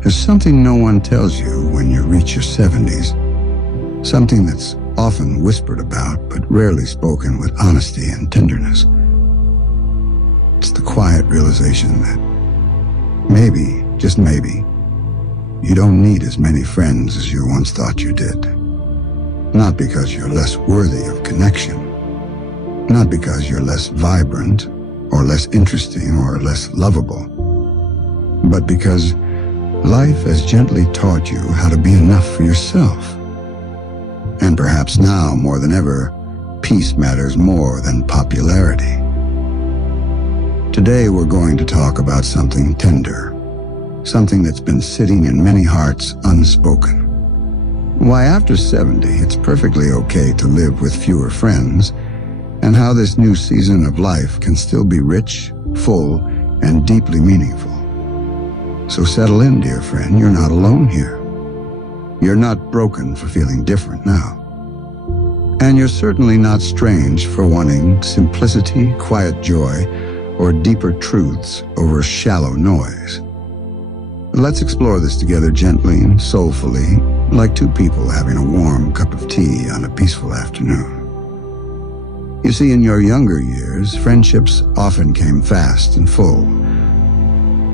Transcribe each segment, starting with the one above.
There's something no one tells you when you reach your 70s, something that's often whispered about but rarely spoken with honesty and tenderness. It's the quiet realization that maybe, just maybe, you don't need as many friends as you once thought you did. Not because you're less worthy of connection, not because you're less vibrant or less interesting or less lovable, but because life has gently taught you how to be enough for yourself. And perhaps now, more than ever, peace matters more than popularity. Today we're going to talk about something tender, something that's been sitting in many hearts unspoken. Why after 70 it's perfectly okay to live with fewer friends, and how this new season of life can still be rich, full, and deeply meaningful. So settle in, dear friend, you're not alone here. You're not broken for feeling different now. And you're certainly not strange for wanting simplicity, quiet joy, or deeper truths over shallow noise. Let's explore this together gently and soulfully, like two people having a warm cup of tea on a peaceful afternoon. You see, in your younger years, friendships often came fast and full.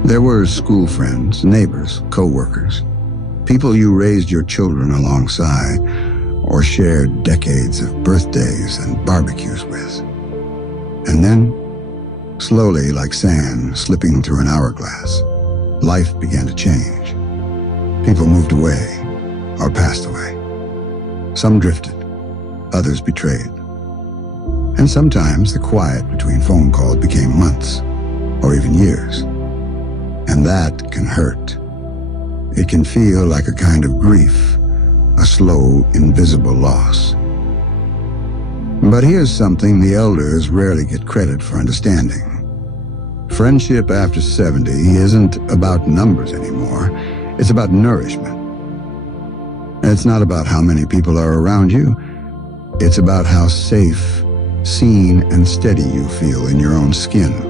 There were school friends, neighbors, co-workers, people you raised your children alongside or shared decades of birthdays and barbecues with. And then, slowly like sand slipping through an hourglass, life began to change. People moved away or passed away. Some drifted, others betrayed. And sometimes the quiet between phone calls became months or even years. And that can hurt. It can feel like a kind of grief, a slow, invisible loss. But here's something the elders rarely get credit for understanding. Friendship after 70 isn't about numbers anymore. It's about nourishment. It's not about how many people are around you. It's about how safe, seen, and steady you feel in your own skin.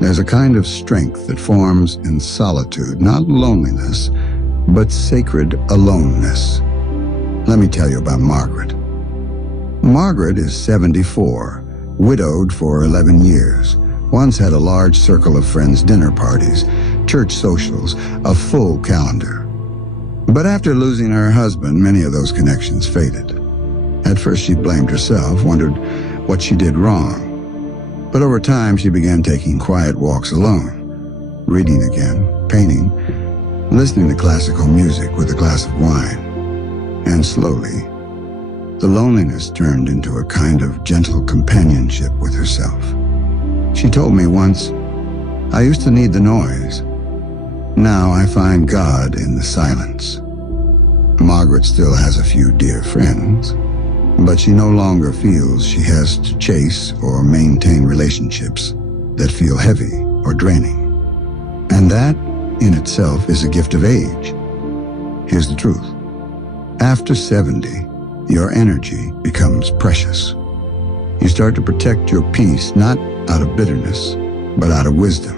There's a kind of strength that forms in solitude, not loneliness, but sacred aloneness. Let me tell you about Margaret. Margaret is 74, widowed for 11 years, once had a large circle of friends' dinner parties, church socials, a full calendar. But after losing her husband, many of those connections faded. At first she blamed herself, wondered what she did wrong. But over time she began taking quiet walks alone, reading again, painting, listening to classical music with a glass of wine. And slowly, the loneliness turned into a kind of gentle companionship with herself. She told me once, "I used to need the noise. Now I find God in the silence." Margaret still has a few dear friends, but she no longer feels she has to chase or maintain relationships that feel heavy or draining. And that, in itself, is a gift of age. Here's the truth. After 70, your energy becomes precious. You start to protect your peace, not out of bitterness, but out of wisdom.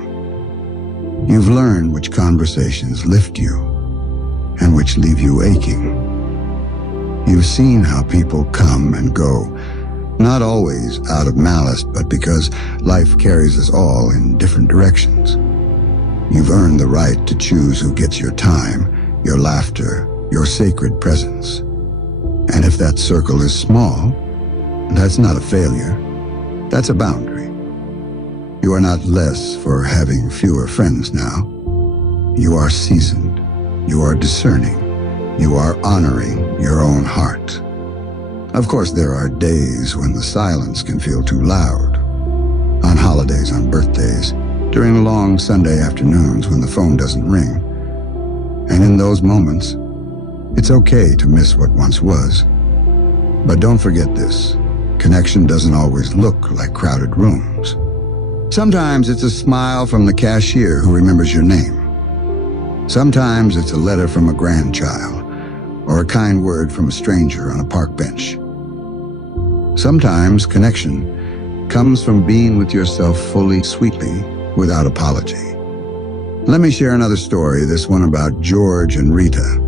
You've learned which conversations lift you and which leave you aching. You've seen how people come and go, not always out of malice, but because life carries us all in different directions. You've earned the right to choose who gets your time, your laughter, your sacred presence. And if that circle is small, that's not a failure. That's a boundary. You are not less for having fewer friends now. You are seasoned. You are discerning. You are honoring your own heart. Of course, there are days when the silence can feel too loud. On holidays, on birthdays, during long Sunday afternoons when the phone doesn't ring. And in those moments, it's okay to miss what once was. But don't forget this. Connection doesn't always look like crowded rooms. Sometimes it's a smile from the cashier who remembers your name. Sometimes it's a letter from a grandchild, or a kind word from a stranger on a park bench. Sometimes connection comes from being with yourself fully, sweetly, without apology. Let me share another story, this one about George and Rita.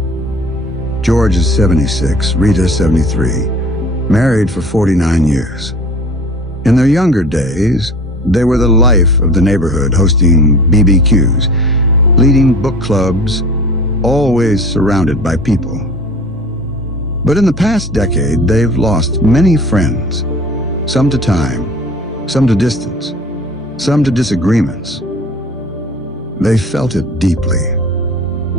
George is 76, Rita 73, married for 49 years. In their younger days, they were the life of the neighborhood, hosting BBQs, leading book clubs, always surrounded by people. But in the past decade, they've lost many friends, some to time, some to distance, some to disagreements. They felt it deeply,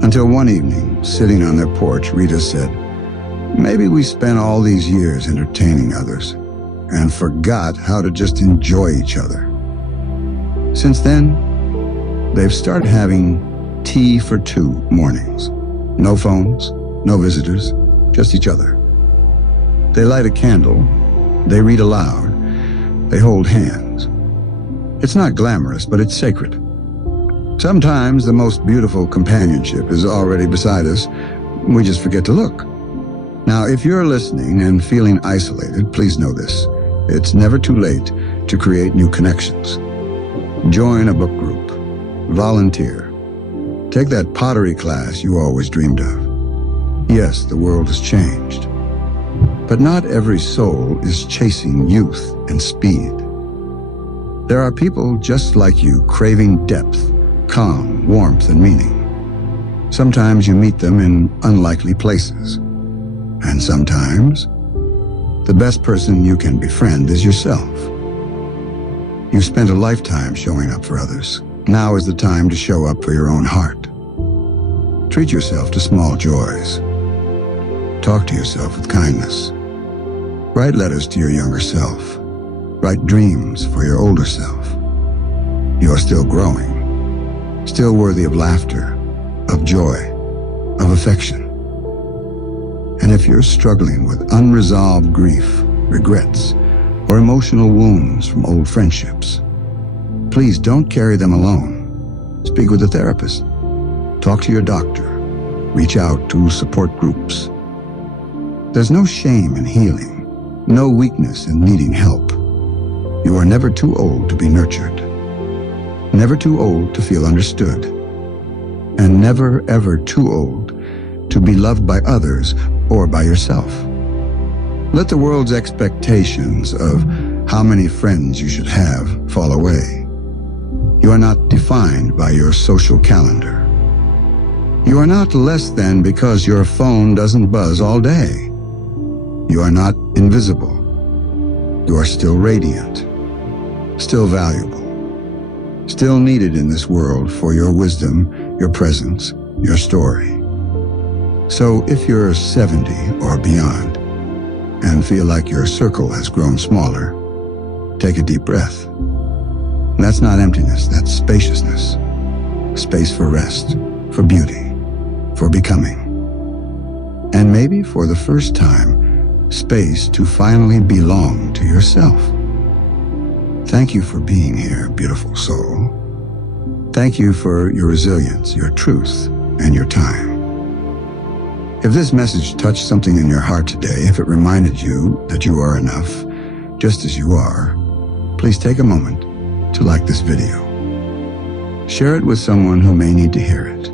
until one evening, sitting on their porch, Rita said, "Maybe we spent all these years entertaining others and forgot how to just enjoy each other." Since then, they've started having tea for two mornings. No phones, no visitors, just each other. They light a candle, they read aloud, they hold hands. It's not glamorous, but it's sacred. Sometimes the most beautiful companionship is already beside us. We just forget to look. Now, if you're listening and feeling isolated, please know this. It's never too late to create new connections. Join a book group. Volunteer. Take that pottery class you always dreamed of. Yes, the world has changed. But not every soul is chasing youth and speed. There are people just like you craving depth, calm, warmth, and meaning. Sometimes you meet them in unlikely places. And sometimes, the best person you can befriend is yourself. You've spent a lifetime showing up for others. Now is the time to show up for your own heart. Treat yourself to small joys. Talk to yourself with kindness. Write letters to your younger self. Write dreams for your older self. You are still growing, still worthy of laughter, of joy, of affection. And if you're struggling with unresolved grief, regrets, or emotional wounds from old friendships, please don't carry them alone. Speak with a therapist. Talk to your doctor. Reach out to support groups. There's no shame in healing, no weakness in needing help. You are never too old to be nurtured, never too old to feel understood, and never ever too old to be loved by others or by yourself. Let the world's expectations of how many friends you should have fall away. You are not defined by your social calendar. You are not less than because your phone doesn't buzz all day. You are not invisible. You are still radiant, still valuable, still needed in this world for your wisdom, your presence, your story. So if you're 70 or beyond and feel like your circle has grown smaller, take a deep breath. That's not emptiness, that's spaciousness. Space for rest, for beauty, for becoming. And maybe for the first time, space to finally belong to yourself. Thank you for being here, beautiful soul. Thank you for your resilience, your truth, and your time. If this message touched something in your heart today, if it reminded you that you are enough, just as you are, please take a moment to like this video. Share it with someone who may need to hear it.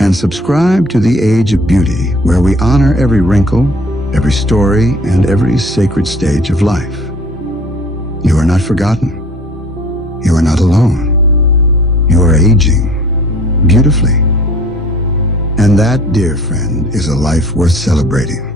And subscribe to The Age of Beauty, where we honor every wrinkle, every story, and every sacred stage of life. You are not forgotten. You are not alone. You are aging beautifully. And that, dear friend, is a life worth celebrating.